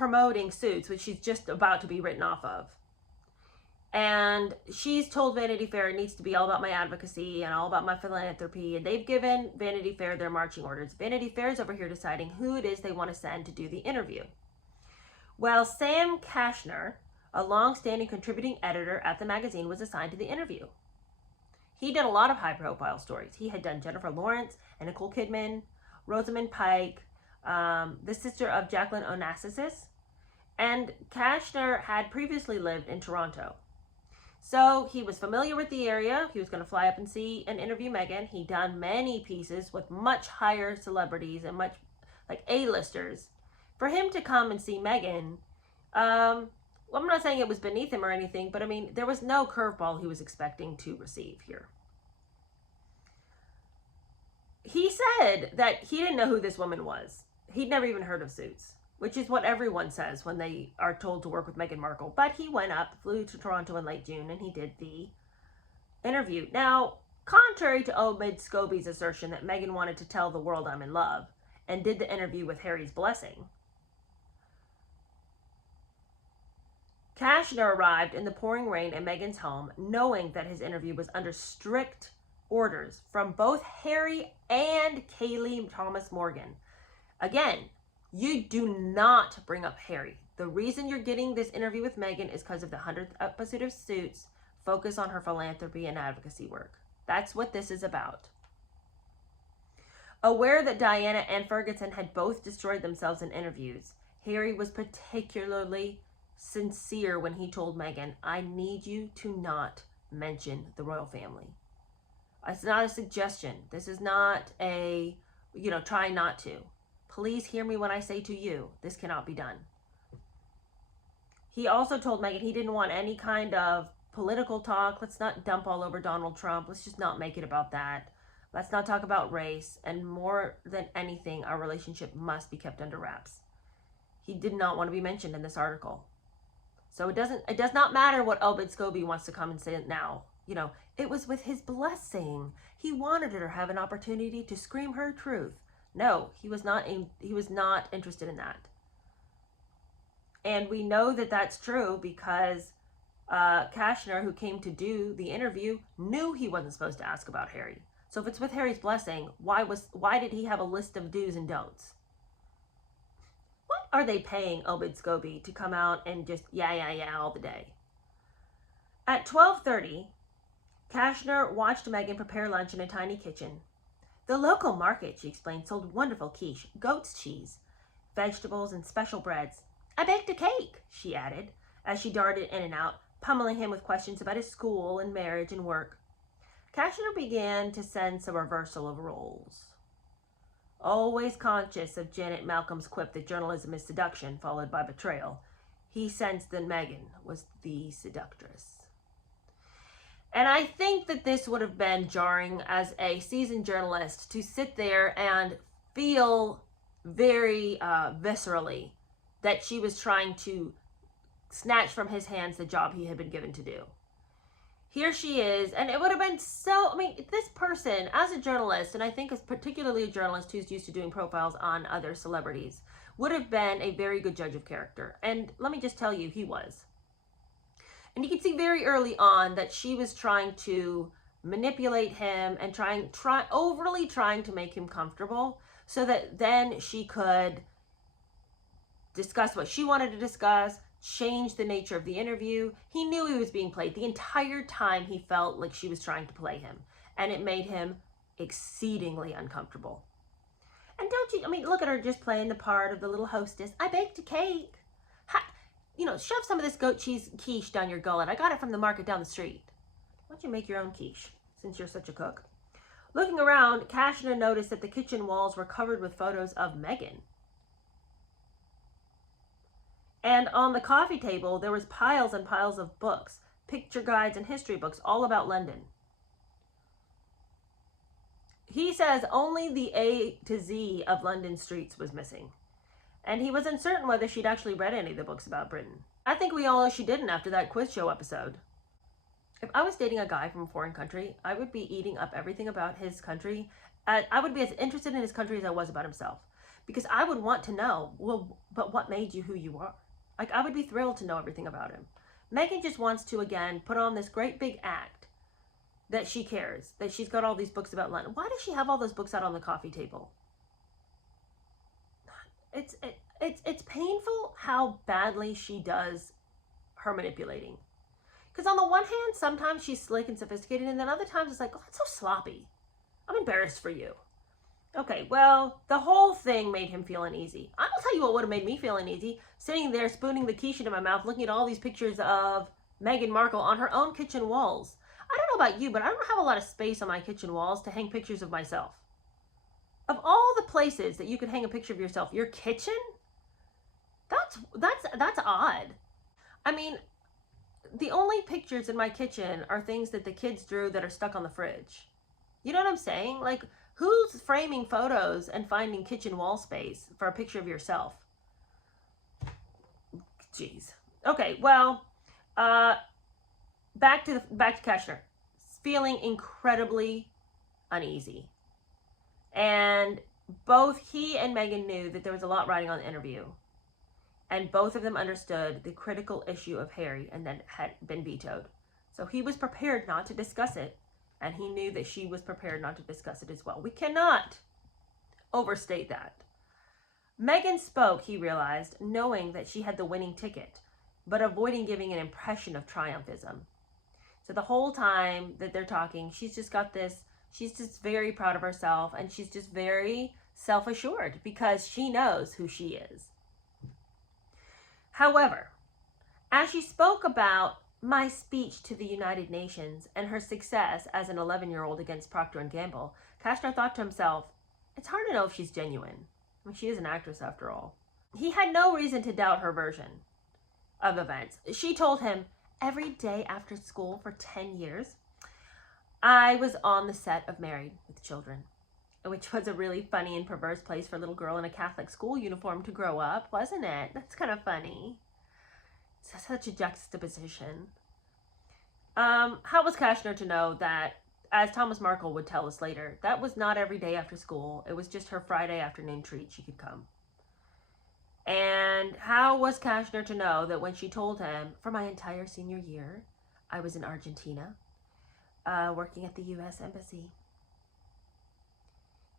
promoting Suits, which she's just about to be written off of. And she's told Vanity Fair it needs to be all about my advocacy and all about my philanthropy. And they've given Vanity Fair their marching orders. Vanity Fair is over here deciding who it is they want to send to do the interview. Well, Sam Kashner, a long-standing contributing editor at the magazine, was assigned to the interview. He did a lot of high-profile stories. He had done Jennifer Lawrence and Nicole Kidman, Rosamund Pike, the sister of Jacqueline Onassis, and Kashner had previously lived in Toronto. So he was familiar with the area. He was going to fly up and see and interview Meghan. He'd done many pieces with much higher celebrities and much like A-listers. For him to come and see Meghan, well, I'm not saying it was beneath him or anything, but I mean, there was no curveball he was expecting to receive here. He said that he didn't know who this woman was. He'd never even heard of Suits, which is what everyone says when they are told to work with Meghan Markle. But he went up, flew to Toronto in late June, and he did the interview. Now, contrary to Omid Scobie's assertion that Meghan wanted to tell the world I'm in love and did the interview with Harry's blessing, Kashner arrived in the pouring rain at Meghan's home, knowing that his interview was under strict orders from both Harry and Kayleigh Thomas Morgan. Again, you do not bring up Harry. The reason you're getting this interview with Meghan is because of the 100th episode of Suits. Focus on her philanthropy and advocacy work. That's what this is about. Aware that Diana and Ferguson had both destroyed themselves in interviews, Harry was particularly sincere when he told Meghan, I need you to not mention the royal family. It's not a suggestion. This is not a, try not to. Please hear me when I say to you, this cannot be done. He also told Meghan he didn't want any kind of political talk. Let's not dump all over Donald Trump. Let's just not make it about that. Let's not talk about race. And more than anything, our relationship must be kept under wraps. He did not want to be mentioned in this article. So it does not matter what Omid Scobie wants to come and say now. It was with his blessing. He wanted her to have an opportunity to scream her truth. No, he was not interested in that. And we know that that's true because Kashner, who came to do the interview, knew he wasn't supposed to ask about Harry. So if it's with Harry's blessing, why did he have a list of do's and don'ts? What are they paying Omid Scobie to come out and just yeah all the day? At 12:30, Kashner watched Meghan prepare lunch in a tiny kitchen. The local market, she explained, sold wonderful quiche, goat's cheese, vegetables, and special breads. I baked a cake, she added, as she darted in and out, pummeling him with questions about his school and marriage and work. Kashner began to sense a reversal of roles. Always conscious of Janet Malcolm's quip that journalism is seduction, followed by betrayal, he sensed that Meghan was the seductress. And I think that this would have been jarring as a seasoned journalist to sit there and feel very viscerally that she was trying to snatch from his hands the job he had been given to do. Here she is, and it would have been this person, as a journalist, and I think as particularly a journalist who's used to doing profiles on other celebrities, would have been a very good judge of character. And let me just tell you, he was. And you can see very early on that she was trying to manipulate him and overly trying to make him comfortable so that then she could discuss what she wanted to discuss, change the nature of the interview. He knew he was being played. The entire time he felt like she was trying to play him, and it made him exceedingly uncomfortable. And look at her just playing the part of the little hostess. I baked a cake. Shove some of this goat cheese quiche down your gullet. I got it from the market down the street. Why don't you make your own quiche, since you're such a cook? Looking around, Kashner noticed that the kitchen walls were covered with photos of Meghan. And on the coffee table, there was piles and piles of books, picture guides and history books, all about London. He says only the A to Z of London streets was missing. And he was uncertain whether she'd actually read any of the books about Britain. I think we all know she didn't after that quiz show episode. If I was dating a guy from a foreign country, I would be eating up everything about his country. I would be as interested in his country as I was about himself. because I would want to know, well, but what made you who you are? Like, I would be thrilled to know everything about him. Meghan just wants to, again, put on this great big act that she cares, that she's got all these books about London. Why does she have all those books out on the coffee table? It's painful how badly she does her manipulating. Because on the one hand, sometimes she's slick and sophisticated, and then other times it's like, oh, it's so sloppy. I'm embarrassed for you. Okay, well, the whole thing made him feel uneasy. I will tell you what would have made me feel uneasy. Sitting there spooning the quiche into my mouth, looking at all these pictures of Meghan Markle on her own kitchen walls. I don't know about you, but I don't have a lot of space on my kitchen walls to hang pictures of myself. Of all the places that you could hang a picture of yourself, your kitchen? That's odd. I mean, the only pictures in my kitchen are things that the kids drew that are stuck on the fridge. You know what I'm saying? Like, who's framing photos and finding kitchen wall space for a picture of yourself? Jeez. Okay, well, back to Kashner. Feeling incredibly uneasy. And both he and Meghan knew that there was a lot riding on the interview. And both of them understood the critical issue of Harry and that had been vetoed. So he was prepared not to discuss it. And he knew that she was prepared not to discuss it as well. We cannot overstate that. Meghan spoke, he realized, knowing that she had the winning ticket, but avoiding giving an impression of triumphism. So the whole time that they're talking, she's just got this, she's just very proud of herself, and she's just very self-assured because she knows who she is. However, as she spoke about my speech to the United Nations and her success as an 11-year-old against Procter & Gamble, Kashner thought to himself, it's hard to know if she's genuine. I mean, she is an actress after all. He had no reason to doubt her version of events. She told him, every day after school for 10 years, I was on the set of Married with Children, which was a really funny and perverse place for a little girl in a Catholic school uniform to grow up, wasn't it? That's kind of funny. It's such a juxtaposition. How was Kashner to know that, as Thomas Markle would tell us later, that was not every day after school. It was just her Friday afternoon treat. She could come. And how was Kashner to know that when she told him, for my entire senior year, I was in Argentina, working at the U.S. Embassy?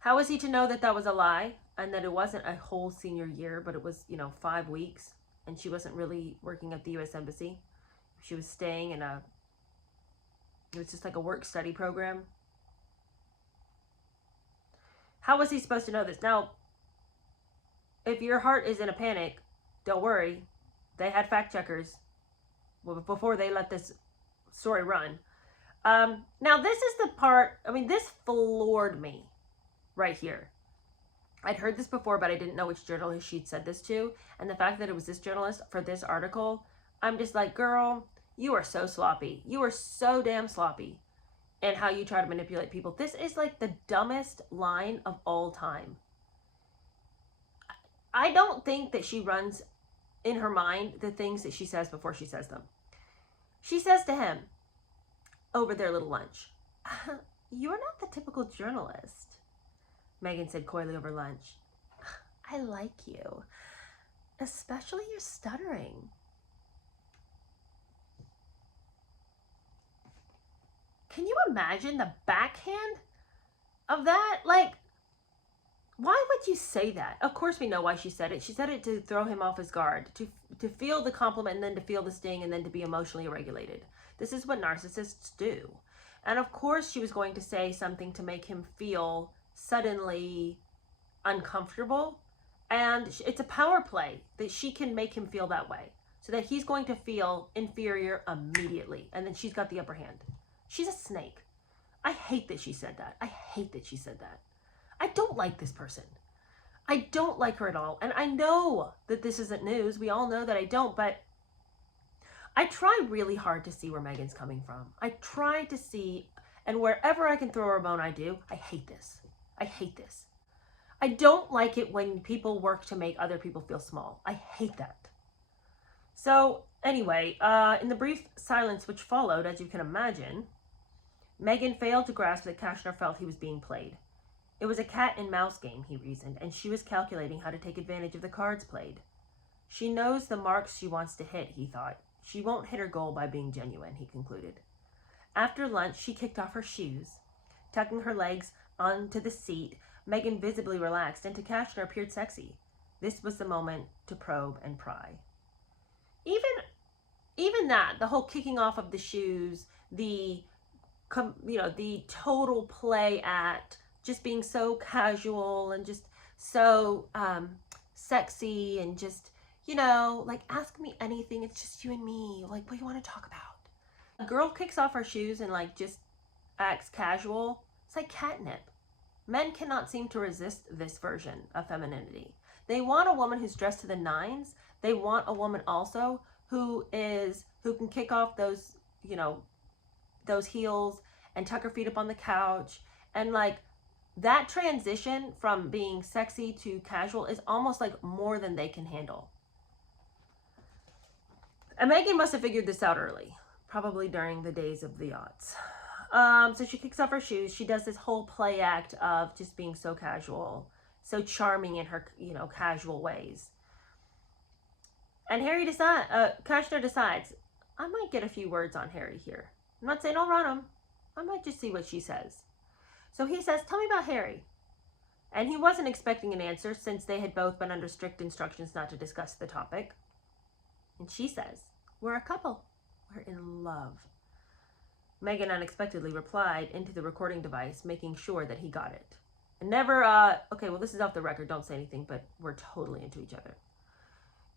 How was he to know that that was a lie and that it wasn't a whole senior year, but it was, 5 weeks, and she wasn't really working at the U.S. Embassy? She was staying in it was just like a work-study program. How was he supposed to know this? Now, if your heart is in a panic, don't worry. They had fact checkers before they let this story run. Now, this is the part, this floored me right here. I'd heard this before, but I didn't know which journalist she'd said this to. And the fact that it was this journalist for this article, I'm just like, girl, you are so sloppy. You are so damn sloppy in how you try to manipulate people. This is like the dumbest line of all time. I don't think that she runs in her mind the things that she says before she says them. She says to him over their little lunch, you're not the typical journalist, Meghan said coyly over lunch. I like you, especially your stuttering. Can you imagine the backhand of that? Like, why would you say that? Of course we know why she said it. She said it to throw him off his guard, to feel the compliment and then to feel the sting and then to be emotionally regulated. This is what narcissists do. And of course she was going to say something to make him feel suddenly uncomfortable. And it's a power play that she can make him feel that way so that he's going to feel inferior immediately. And then she's got the upper hand. She's a snake. I hate that she said that. I hate that she said that. I don't like this person. I don't like her at all. And I know that this isn't news. We all know that I don't, but I try really hard to see where Meghan's coming from. I try to see, and wherever I can throw her a bone, I do. I hate this. I hate this. I don't like it when people work to make other people feel small. I hate that. So anyway, in the brief silence which followed, as you can imagine, Meghan failed to grasp that Kashner felt he was being played. It was a cat and mouse game, he reasoned, and she was calculating how to take advantage of the cards played. She knows the marks she wants to hit, he thought. She won't hit her goal by being genuine, he concluded. After lunch, she kicked off her shoes. Tucking her legs onto the seat, Meghan visibly relaxed, and to Kashner appeared sexy. This was the moment to probe and pry. Even that, the whole kicking off of the shoes, the total play act, just being so casual and just so sexy and just, like, ask me anything, it's just you and me, like, what do you want to talk about? A girl kicks off her shoes and, like, just acts casual. It's like catnip. Men cannot seem to resist this version of femininity. They want a woman who's dressed to the nines. They want a woman also who can kick off those heels and tuck her feet up on the couch. And like that transition from being sexy to casual is almost like more than they can handle. And Meghan must have figured this out early, probably during the days of the aughts. So she kicks off her shoes. She does this whole play act of just being so casual, so charming in her, casual ways. And Kashner decides, I might get a few words on Harry here. I'm not saying I'll run him. I might just see what she says. So he says, tell me about Harry. And he wasn't expecting an answer since they had both been under strict instructions not to discuss the topic. And she says, we're a couple. We're in love. Meghan unexpectedly replied into the recording device, making sure that he got it. And never, okay, well, this is off the record, don't say anything, but we're totally into each other.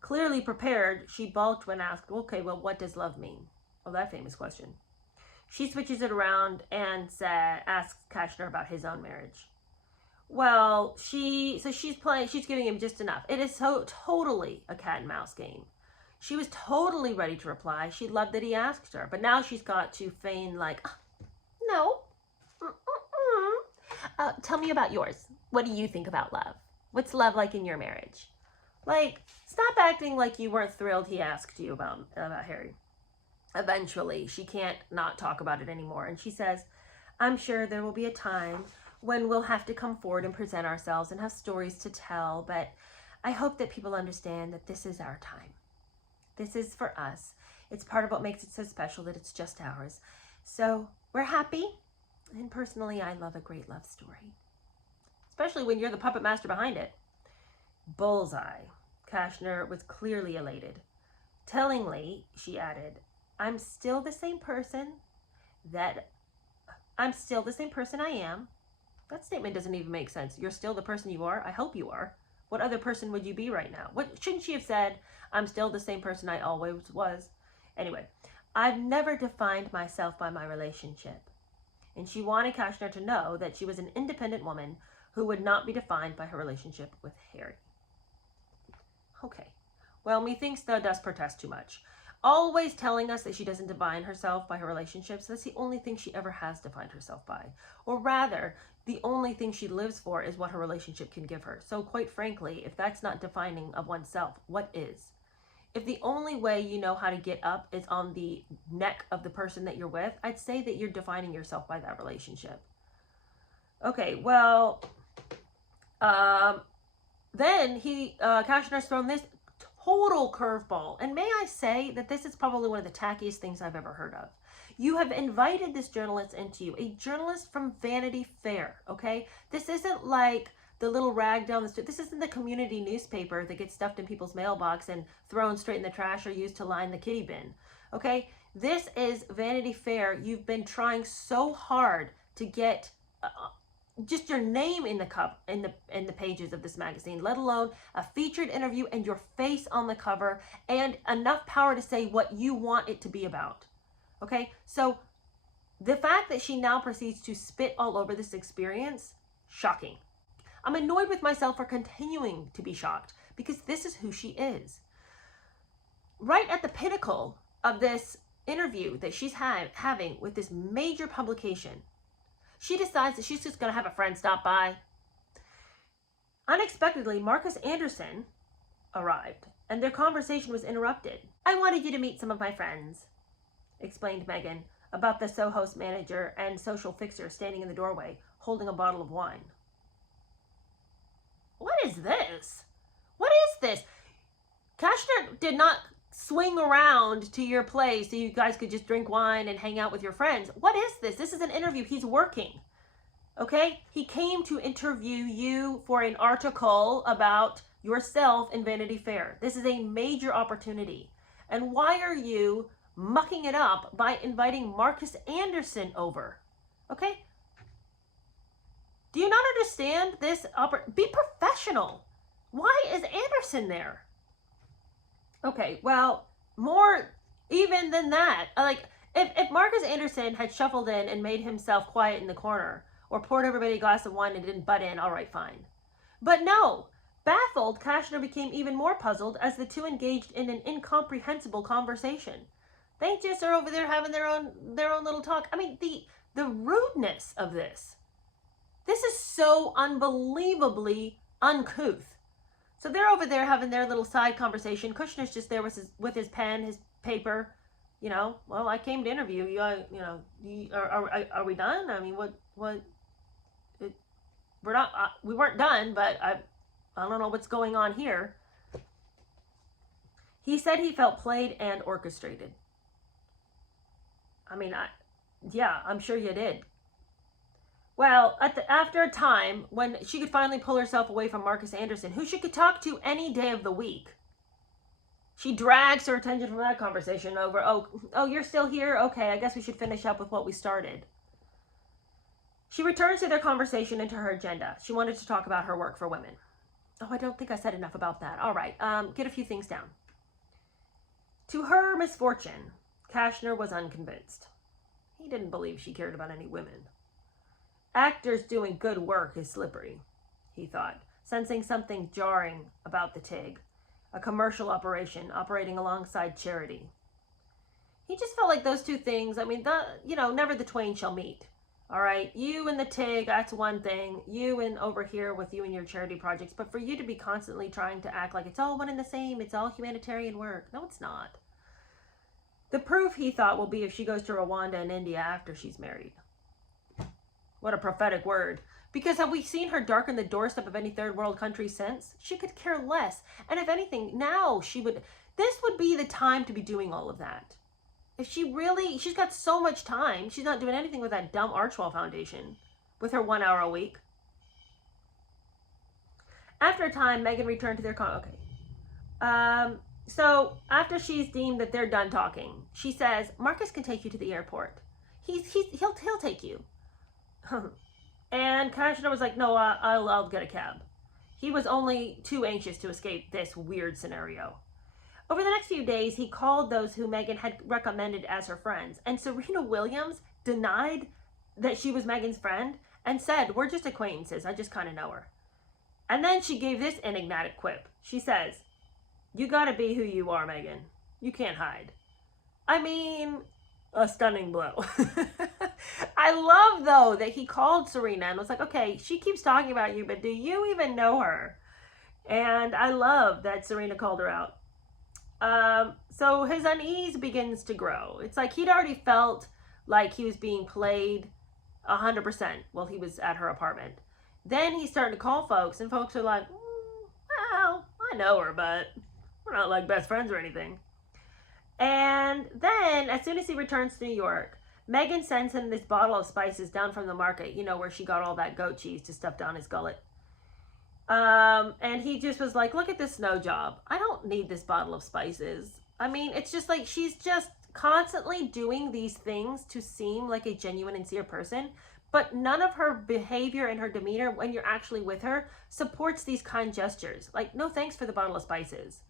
Clearly prepared, she balked when asked, okay, well, what does love mean? Oh, that famous question. She switches it around and asks Kashner about his own marriage. Well, she's giving him just enough. It is so totally a cat and mouse game. She was totally ready to reply. She loved that he asked her, but now she's got to feign like, no. Tell me about yours. What do you think about love? What's love like in your marriage? Like, stop acting like you weren't thrilled he asked you about Harry. Eventually, she can't not talk about it anymore, and she says, I'm sure there will be a time when we'll have to come forward and present ourselves and have stories to tell, but I hope that people understand that this is our time. This is for us. It's part of what makes it so special that it's just ours. So we're happy. And personally, I love a great love story. Especially when you're the puppet master behind it. Bullseye. Kashner was clearly elated. Tellingly, she added, I'm still the same person I am. That statement doesn't even make sense. You're still the person you are? I hope you are. What other person would you be right now? Shouldn't she have said, I'm still the same person I always was? Anyway, I've never defined myself by my relationship. And she wanted Kashner to know that she was an independent woman who would not be defined by her relationship with Harry. Okay. Well, methinks thou dost protest too much. Always telling us that she doesn't define herself by her relationships. That's the only thing she ever has defined herself by. Or rather, the only thing she lives for is what her relationship can give her. So quite frankly, if that's not defining of oneself, what is? If the only way you know how to get up is on the neck of the person that you're with, I'd say that you're defining yourself by that relationship. Okay, well, then Kashner's thrown this total curveball. And may I say that this is probably one of the tackiest things I've ever heard of. You have invited this journalist into you, a journalist from Vanity Fair, okay? This isn't like the little rag down the street. This isn't the community newspaper that gets stuffed in people's mailbox and thrown straight in the trash or used to line the kitty bin, okay? This is Vanity Fair. You've been trying so hard to get just your name in the pages of this magazine, let alone a featured interview and your face on the cover and enough power to say what you want it to be about. Okay, so the fact that she now proceeds to spit all over this experience, shocking. I'm annoyed with myself for continuing to be shocked because this is who she is. Right at the pinnacle of this interview that she's having with this major publication, she decides that she's just going to have a friend stop by. Unexpectedly, Marcus Anderson arrived, and their conversation was interrupted. I wanted you to meet some of my friends, explained Meghan, about the Soho's manager and social fixer standing in the doorway, holding a bottle of wine. What is this? What is this? Kashner did not swing around to your place so you guys could just drink wine and hang out with your friends. What is this? This is an interview. He's working. Okay? He came to interview you for an article about yourself in Vanity Fair. This is a major opportunity. And why are you mucking it up by inviting Marcus Anderson over? Okay? Do you not understand this? Be professional. Why is Anderson there? Okay, well, more even than that. Like, if Marcus Anderson had shuffled in and made himself quiet in the corner, or poured everybody a glass of wine and didn't butt in, all right, fine. But no, baffled, Kashner became even more puzzled as the two engaged in an incomprehensible conversation. They just are over there having their own little talk. I mean, the rudeness of this. This is so unbelievably uncouth. So they're over there having their little side conversation. Kushner's just there with his pen, his paper. You know, well, I came to interview you. Are we done? I mean, we're not. We weren't done, but I don't know what's going on here. He said he felt played and orchestrated. I mean, yeah, I'm sure you did. Well, after a time when she could finally pull herself away from Marcus Anderson, who she could talk to any day of the week, she drags her attention from that conversation over, oh, you're still here? Okay, I guess we should finish up with what we started. She returns to their conversation into her agenda. She wanted to talk about her work for women. Oh, I don't think I said enough about that. All right, get a few things down. To her misfortune, Kashner was unconvinced. He didn't believe she cared about any women. Actors doing good work is slippery, he thought, sensing something jarring about the TIG, a commercial operation operating alongside charity. He just felt like those two things, I mean, never the twain shall meet. All right, you and the TIG, that's one thing. You and over here with you and your charity projects. But for you to be constantly trying to act like it's all one and the same, it's all humanitarian work. No, it's not. The proof, he thought, will be if she goes to Rwanda and India after she's married. What a prophetic word. Because have we seen her darken the doorstep of any third world country since? She could care less. And if anything, now this would be the time to be doing all of that. If she's got so much time, she's not doing anything with that dumb Archwell Foundation with her 1 hour a week. After a time, Meghan returned to their so after she's deemed that they're done talking, she says, Marcus can take you to the airport. He'll take you. And Kashner was like, no, I'll get a cab. He was only too anxious to escape this weird scenario. Over the next few days, he called those who Meghan had recommended as her friends, and Serena Williams denied that she was Meghan's friend and said, we're just acquaintances, I just kind of know her. And then she gave this enigmatic quip. She says, you gotta be who you are, Meghan. You can't hide. I mean, a stunning blow. I love, though, that he called Serena and was like, okay, she keeps talking about you, but do you even know her? And I love that Serena called her out. So his unease begins to grow. It's like he'd already felt like he was being played 100% while he was at her apartment. Then he's starting to call folks, and folks are like, well, I know her, but we're not like best friends or anything. And then, as soon as he returns to New York, Meghan sends him this bottle of spices down from the market, where she got all that goat cheese to stuff down his gullet. And he just was like, look at this snow job. I don't need this bottle of spices. I mean, it's just like she's just constantly doing these things to seem like a genuine and sincere person, but none of her behavior and her demeanor when you're actually with her supports these kind gestures. Like, no thanks for the bottle of spices.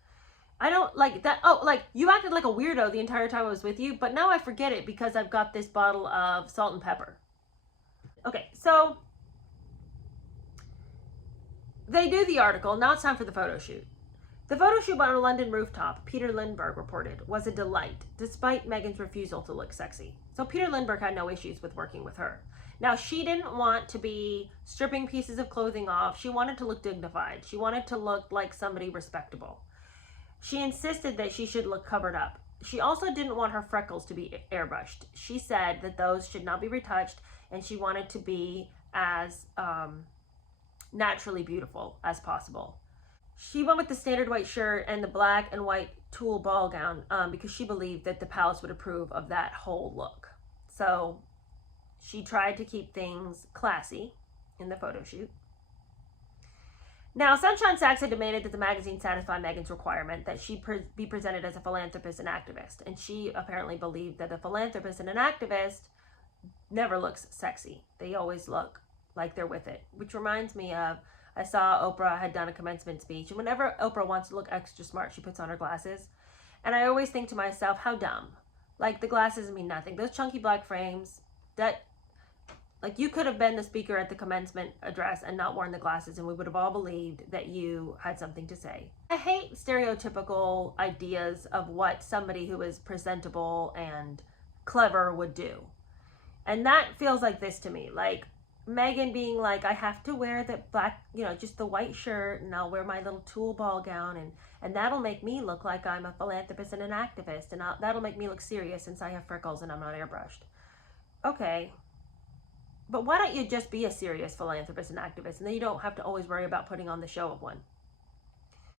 I don't like that. Oh, like you acted like a weirdo the entire time I was with you, but now I forget it because I've got this bottle of salt and pepper. Okay, so they do the article. Now it's time for the photo shoot. The photo shoot on a London rooftop, Peter Lindbergh reported, was a delight, despite Meghan's refusal to look sexy. So Peter Lindbergh had no issues with working with her. Now, she didn't want to be stripping pieces of clothing off. She wanted to look dignified. She wanted to look like somebody respectable. She insisted that she should look covered up. She also didn't want her freckles to be airbrushed. She said that those should not be retouched, and she wanted to be as naturally beautiful as possible. She went with the standard white shirt and the black and white tulle ball gown because she believed that the palace would approve of that whole look. So she tried to keep things classy in the photo shoot. Now, Sunshine Sachs had demanded that the magazine satisfy Meghan's requirement that she be presented as a philanthropist and activist, and she apparently believed that a philanthropist and an activist never looks sexy. They always look like they're with it, which reminds me of, I saw Oprah had done a commencement speech, and whenever Oprah wants to look extra smart, she puts on her glasses, and I always think to myself, how dumb. Like, the glasses mean nothing. Those chunky black frames, that, like, you could have been the speaker at the commencement address and not worn the glasses, and we would have all believed that you had something to say. I hate stereotypical ideas of what somebody who is presentable and clever would do. And that feels like this to me. Like, Meghan being like, I have to wear the black, just the white shirt, and I'll wear my little tulle ball gown, and that'll make me look like I'm a philanthropist and an activist, and that'll make me look serious since I have freckles and I'm not airbrushed. Okay. But why don't you just be a serious philanthropist and activist, and then you don't have to always worry about putting on the show of one?